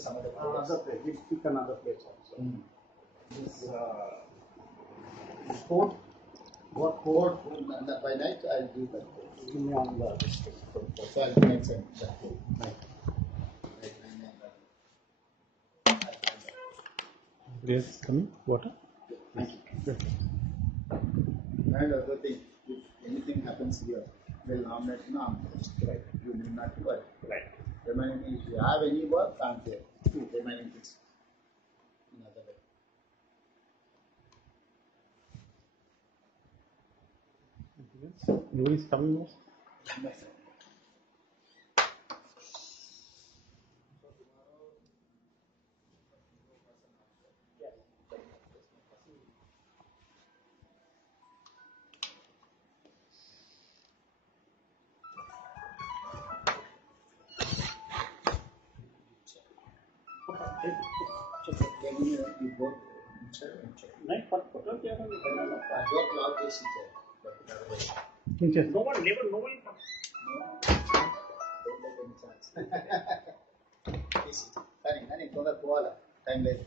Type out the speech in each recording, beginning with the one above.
some other place. other place, we pick another place also. Mm. This, uh, this code, What code? And that by night I'll give that code. give me on the district. So I'll connect send that. Night. Night, find out. Yes, coming, water? Thank you. And other thing, if anything happens here, we'll nominate an architect. Right. You need not worry. Right. Remaining, if you have any work, I'm there. permanentes. Nada ver. Luis, Carlos. no one Don't let any chance. Easy. కానీ కానీ తొందర పోవాలా time లేదు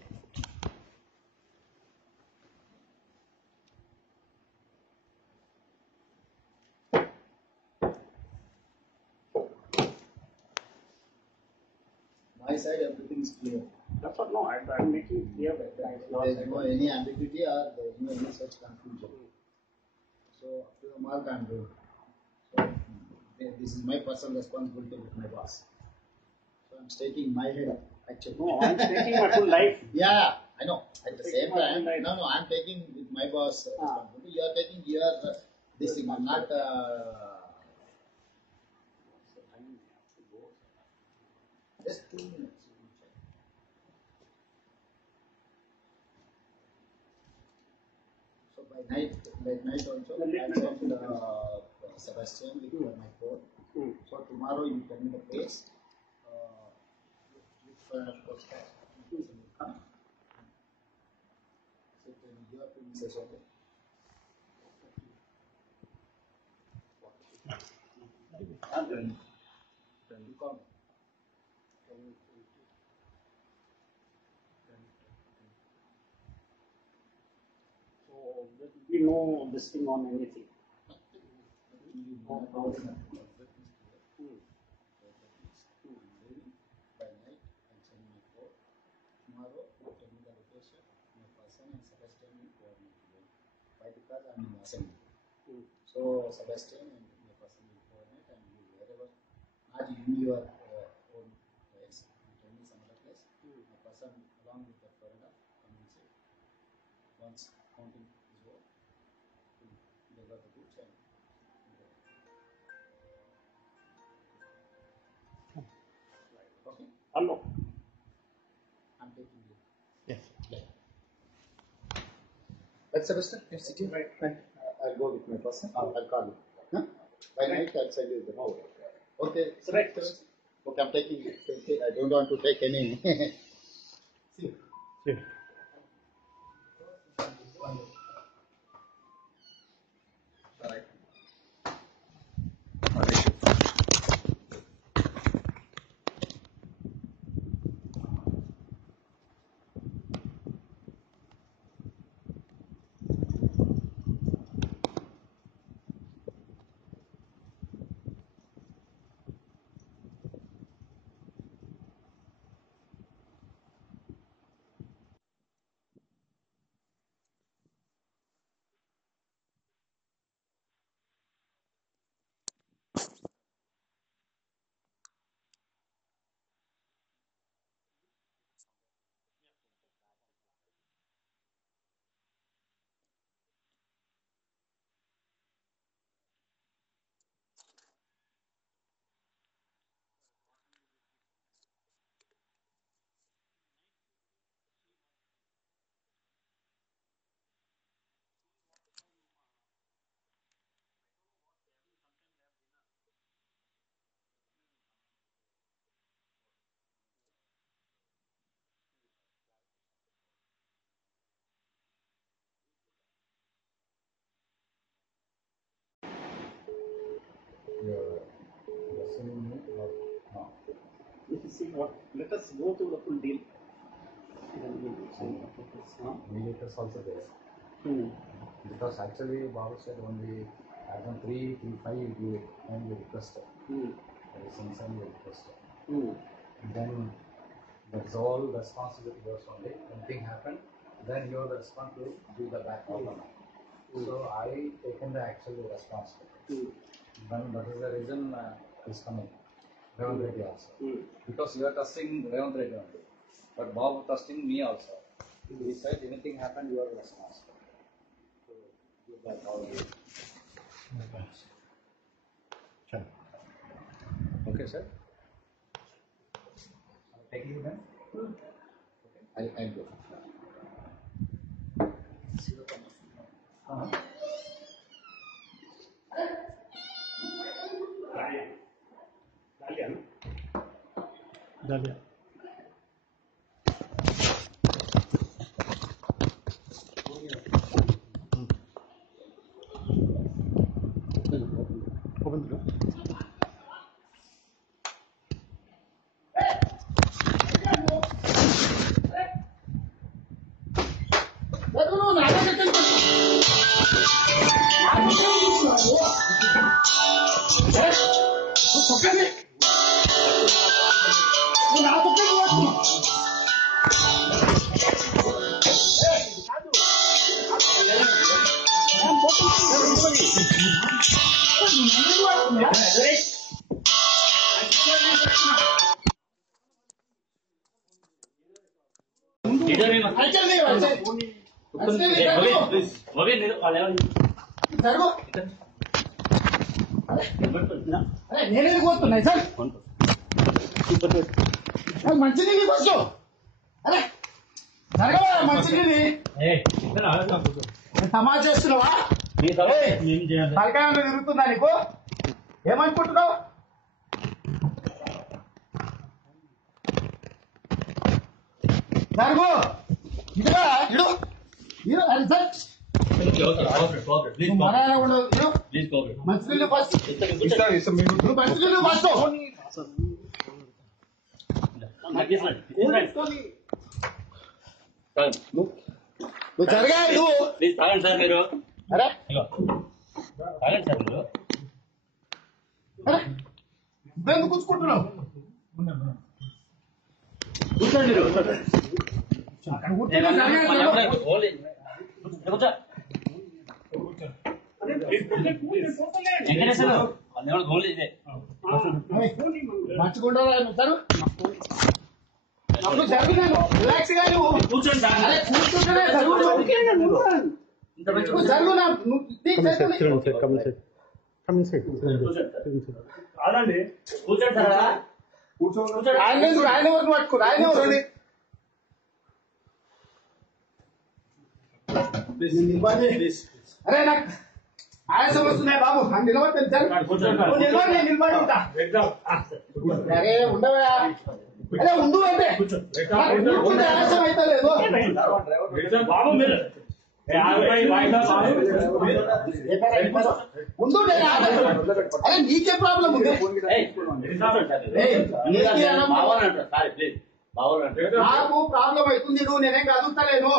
My side everything is clear. That's what no I, I'm making clear that there is no any ambiguity or there is no any such confusion. So the mark I'm doing. So this is my personal responsibility with my boss. So I'm staking my head actually. no I'm taking my full life Yeah, I know. At the same time, no, no, I'm taking with my boss uh, Ah. You are taking your uh, this thing. I'm not. Uh, just two minutes. you can check. So by night, by night also, late I also. uh, Sebastian with uh, my code. Hmm. So tomorrow you tell me the place. Uh, which kind of postcard you come. So then you have to message okay. I'm doing We know be no on anything. So Sebastian and the person will coordinate and you wherever, not in your uh, own place, you can be some other place, the person along with the foreigner comes once counting Right, Sebastian, you sit here. Right, right. Uh, I'll go with my person. I'll, I'll call you. Huh? By night, I'll send you the code. Okay. Right. Okay, I'm taking it. I don't want to take any. See you. yeah. Alright. You're listening me or not? See what, let us go through the full deal. Mediators also there. Hmm. Because actually Babu said only item three, three, five you give it when you request it. Hmm. There is you request it. Hmm. then that's all responsibility yours only. Anything happen, then you're the responsible to do the back of problem. So I taken the actual responsibility. Hmm. Then that is the reason uh, is coming. Revan Reddy also. Hmm. Because you are testing Revan Reddy only. But Bob testing me also. He said anything happened, you are responsible. So do that all. Okay, sir. Take you then. I, I'll go. Uh-huh. Dale. నేనేది పోతున్నాయి sir అది మంచినీళ్ళు కొంచెం అరే జరగవా మంచినీళ్ళు తమాషా చేస్తున్నావా తలకాయ తిరుగుతుందా నీకు ఏమనుకుంటున్నావు జరుగు మంచినీళ్ళు ఫస్ట్ నువ్వు మంచినీళ్ళు ఫస్ట్ నువ్వు జరగా నువ్వు తాగండి సార్ మీరు అరే. తాగండి సార్ మీరు కూర్చుకుంటున్నావు కూర్చోండి. మీరు. కూర్చోండి, ఆయన ఆయన ఎవరిని పట్టుకోరు ఆయన ఎవరు? అరే నాకు ఆయాసం వస్తున్నాయి బాబు. అని నిలబడి నువ్వు నిలబడి నేను నిలబడి ఉంటా. అరే ఉండవా అరే ఉండు అంటే ఆయాసం అయితే లేదు. బాబు మీరు. అరే నీకే ప్రాబ్లం ఉంది. నీకే ప్రాబ్లం అవుతుంది నువ్వు నేనేం కదులుతలేను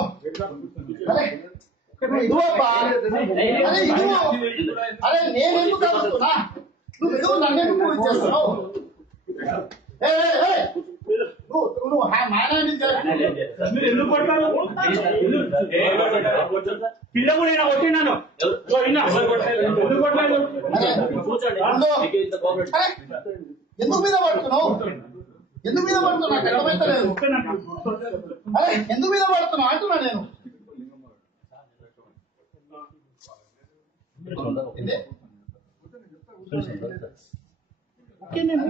అరే నువ్వు ఇదిగోప్పా. అరే ఇదిగో. అరే నేను ఎందుకు కదులుతున్నా నువ్వు ఏ. నువ్వు ఎందుకు కొట్టినాను మీద పడుతున్నావు? ఎందుకు మీద పడుతున్నావు? నాకు అర్థమైతలేదు. అరే ఎందుకు మీద పడుతున్నావు? అంటున్నా నేను. ఏంది? ఓకే, నేను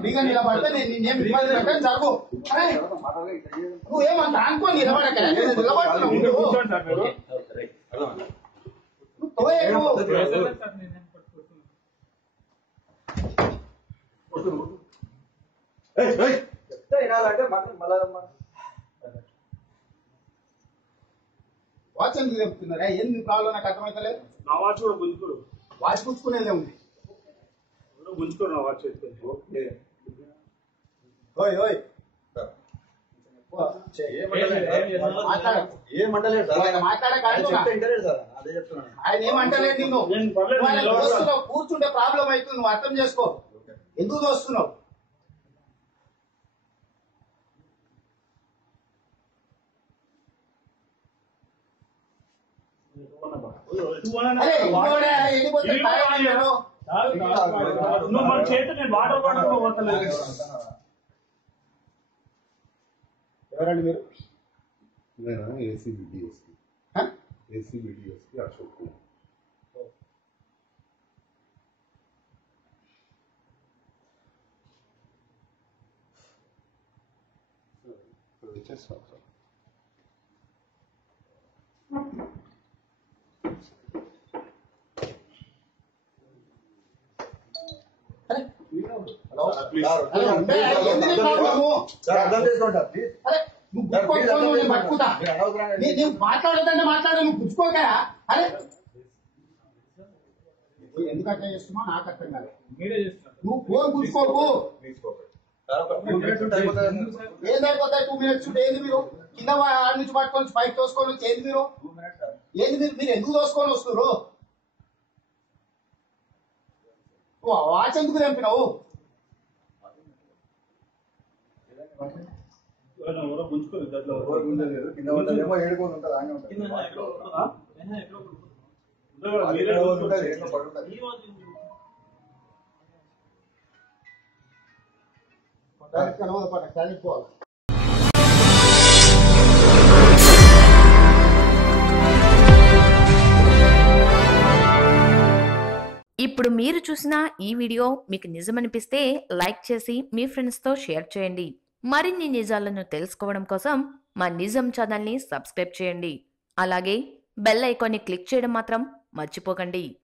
ఫ్రీగా నిలబడితే నేను నిన్నేం ఇబ్బంది పెట్టాను జరుగు. నువ్వేమంత అనుకో నిలబడక? నేను నిలబడుతున్నా ఉండు. నువ్వు పోయేకు. వాచ్ ఎందుకు చెప్తున్నారా ఏంది ప్రాబ్లం? నాకు అర్థమైతలేదు. నా వాచ్ కూడా గుంజుకోరు వాచ్ పుచ్చుకునేదే ఉంది. గుంజుకోరు నా వాచ్ ఎత్తుకొని ఓయ్ ఓయ్. కూర్చుంటే ప్రాబ్లం అవుతుంది. నువ్వు అర్థం చేసుకో. ఎందుకు దోస్తున్నావు అరే ఇంకోడే, అరే వెళ్ళిపోతే టైం అయ్యాడు. నువ్వు మన చేతి నేను వాటర్ వాటర్ పోతలేదు ఎవరండి మీరు? నేను? ఏసీ వీడియోస్కి హ? ఏసీ వీడియోస్కి అశోక్ కుమార్. అరే హలో సార్, అరే ఉండే, ఎందుకు ఈ ప్రాబ్లము? సార్ అర్థం ప్లీజ్ నువ్వు. పట్టుకుంటా నువ్వు మాట్లాడదంటే మాట్లాడ నువ్వు పుచ్చుకోకా అరే. నువ్వు ఎందుకు అట్లా చేస్తున్నావు? నాకు అర్థం కాదు నువ్వు ఫోన్ అయిపోతుంది ఏదైపోతాయి టూ మినిట్స్ ఉంటే ఏంది మీరు? కింద ఆడ నుంచి పట్టుకొని పైకి తోసుకొని వచ్చి ఏంది మీరు? ఏంది మీరు? మీరు ఎందుకు తోసుకొని వస్తున్నారు? వాచ్ ఎందుకు తెంపినావు? ఎవరో దాంట్లో కింద ఉంటుంది ఆనే ఉంటుంది మీరే ఉంటుంది దానికి పడ పోవాలి ఇప్పుడు మీరు చూసిన ఈ వీడియో మీకు నిజమనిపిస్తే లైక్ చేసి మీ ఫ్రెండ్స్తో షేర్ చేయండి. మరిన్ని నిజాలను తెలుసుకోవడం కోసం మా నిజం ఛానల్ని సబ్స్క్రైబ్ చేయండి. అలాగే బెల్ ఐకాన్ని క్లిక్ చేయడం మాత్రం మర్చిపోకండి.